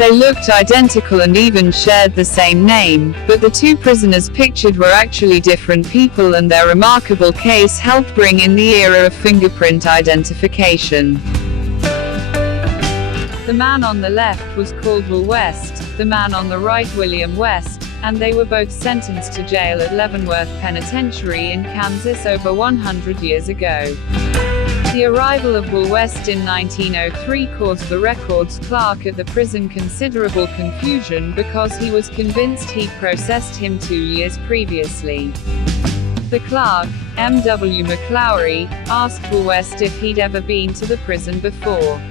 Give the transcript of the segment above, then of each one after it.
They looked identical and even shared the same name, but the two prisoners pictured were actually different people, and their remarkable case helped bring in the era of fingerprint identification. The man on the left was called Will West, the man on the right William West, and they were both sentenced to jail at Leavenworth Penitentiary in Kansas over 100 years ago. The arrival of Will West in 1903 caused the records clerk at the prison considerable confusion because he was convinced he'd processed him 2 years previously. The clerk, M.W. McLaury, asked Will West if he'd ever been to the prison before.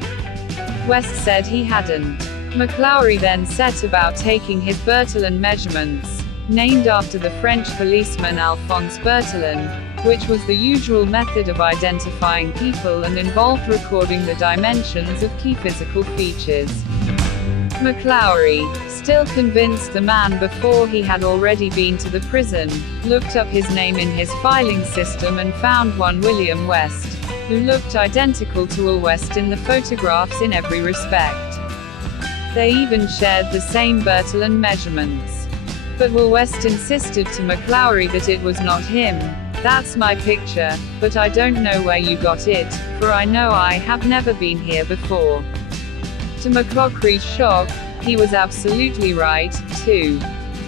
West said he hadn't. McLaury then set about taking his Bertillon measurements, named after the French policeman Alphonse Bertillon, which was the usual method of identifying people and involved recording the dimensions of key physical features. McLaury, still convinced the man before he had already been to the prison, looked up his name in his filing system and found one William West, who looked identical to Will West in the photographs in every respect. They even shared the same Bertillon measurements. But Will West insisted to McLaury that it was not him. "That's my picture, but I don't know where you got it, for I know I have never been here before." To McLaury's shock, he was absolutely right, too.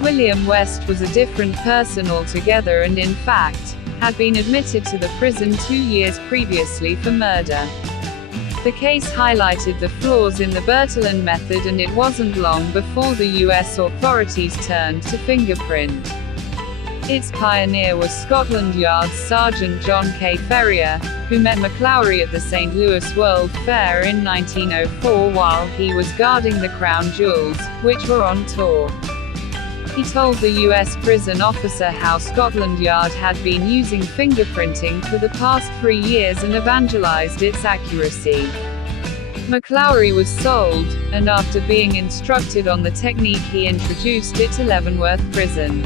William West was a different person altogether and in fact, had been admitted to the prison 2 years previously for murder. The case highlighted the flaws in the Bertillon method, and it wasn't long before the U.S. authorities turned to fingerprint. Its pioneer was Scotland Yard's Sergeant John K. Ferrier, who met McLaury at the St. Louis World Fair in 1904 while he was guarding the crown jewels, which were on tour. He told the U.S. prison officer how Scotland Yard had been using fingerprinting for the past 3 years and evangelized its accuracy. McLaury was sold, and after being instructed on the technique he introduced it to Leavenworth Prison.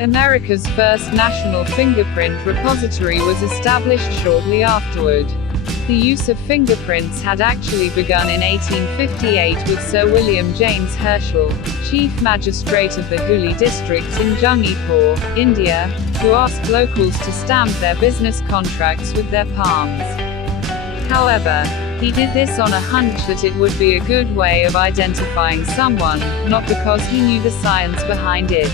America's first national fingerprint repository was established shortly afterward. The use of fingerprints had actually begun in 1858 with Sir William James Herschel, Chief Magistrate of the Hooghly District in Jungipur, India, who asked locals to stamp their business contracts with their palms. However, he did this on a hunch that it would be a good way of identifying someone, not because he knew the science behind it.